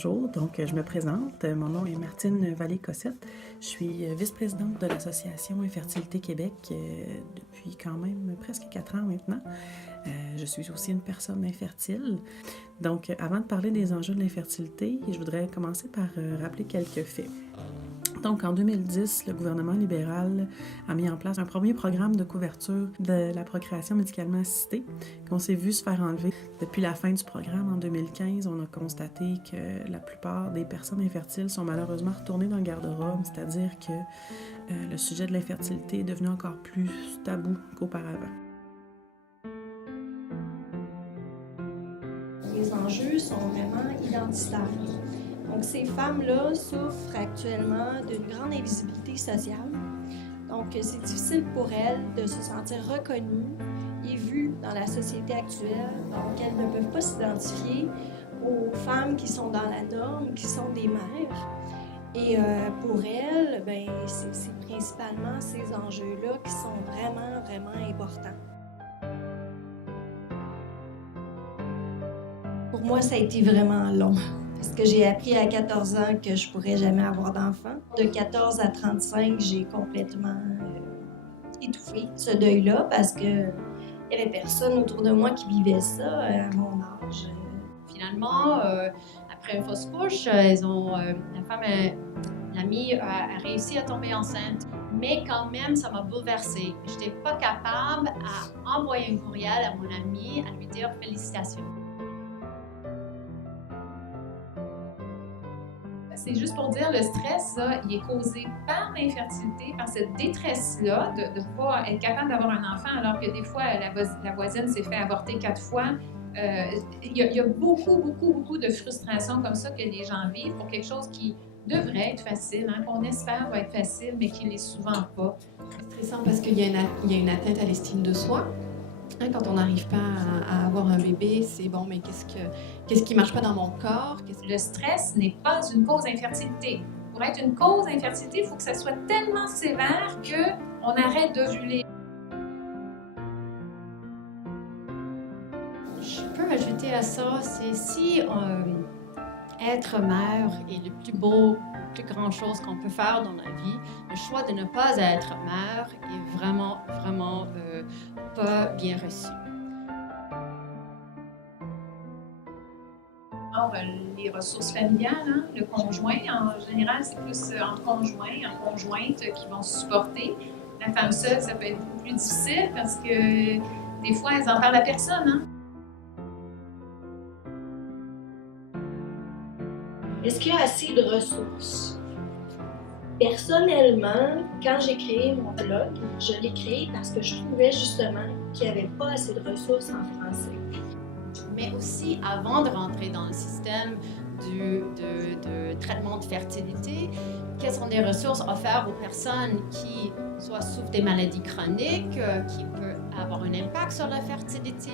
Bonjour, donc je me présente. Mon nom est Martine Vallée-Cossette. Je suis vice-présidente de l'Association Infertilité Québec depuis quand même presque 4 ans maintenant. Je suis aussi une personne infertile. Donc, avant de parler des enjeux de l'infertilité, je voudrais commencer par rappeler quelques faits. Donc, en 2010, le gouvernement libéral a mis en place un premier programme de couverture de la procréation médicalement assistée qu'on s'est vu se faire enlever. Depuis la fin du programme, en 2015, on a constaté que la plupart des personnes infertiles sont malheureusement retournées dans le garde-robe, c'est-à-dire que le sujet de l'infertilité est devenu encore plus tabou qu'auparavant. Les enjeux sont vraiment identitaires. Donc, ces femmes-là souffrent actuellement d'une grande invisibilité sociale. Donc, c'est difficile pour elles de se sentir reconnues et vues dans la société actuelle. Donc, elles ne peuvent pas s'identifier aux femmes qui sont dans la norme, qui sont des mères. Et pour elles, c'est principalement ces enjeux-là qui sont vraiment, vraiment importants. Pour moi, ça a été vraiment long. Parce que j'ai appris à 14 ans que je pourrais jamais avoir d'enfant. De 14 à 35, j'ai complètement étouffé ce deuil-là parce que il y avait personne autour de moi qui vivait ça à mon âge. Finalement, après une fausse couche, l'amie a réussi à tomber enceinte. Mais quand même, ça m'a bouleversée. Je n'étais pas capable à envoyer un courriel à mon amie, à lui dire félicitations. C'est juste pour dire, le stress, là, il est causé par l'infertilité, par cette détresse-là de ne pas être capable d'avoir un enfant, alors que des fois, la voisine s'est fait avorter 4 fois. Il y a beaucoup de frustration comme ça que les gens vivent pour quelque chose qui devrait être facile, hein, qu'on espère va être facile, mais qui ne l'est souvent pas. C'est stressant parce qu'il y a une atteinte à l'estime de soi. Quand on n'arrive pas à avoir un bébé, c'est bon, mais qu'est-ce qui marche pas dans mon corps? Le stress n'est pas une cause d'infertilité. Pour être une cause d'infertilité, il faut que ça soit tellement sévère qu'on arrête d'ovuler. Je peux ajouter à ça, c'est si être mère est le plus beau, la plus grande chose qu'on peut faire dans la vie, le choix de ne pas être mère est vraiment pas bien reçu. Alors, les ressources familiales, hein, le conjoint, en général, c'est plus entre conjoints, en conjointe qui vont se supporter. La femme seule, ça peut être beaucoup plus difficile parce que des fois, elles en parlent à personne. Hein. Est-ce qu'il y a assez de ressources? Personnellement, quand j'ai créé mon blog, je l'ai créé parce que je trouvais justement qu'il n'y avait pas assez de ressources en français. Mais aussi, avant de rentrer dans le système de traitement de fertilité, quelles sont les ressources offertes aux personnes qui soit souffrent des maladies chroniques, qui peuvent avoir un impact sur la fertilité,